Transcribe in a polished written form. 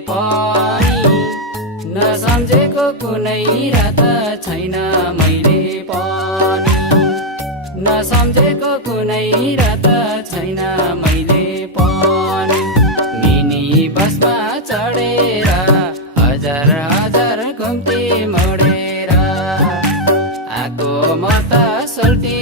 पनि नसम्झेको कुनै रात छैन मैले पनि नसम्झेको कुनै रात छैन मैले पनि मिनी बसमा चढेर हजार हजार घुम्ती मोडेर आको म त सोल्टी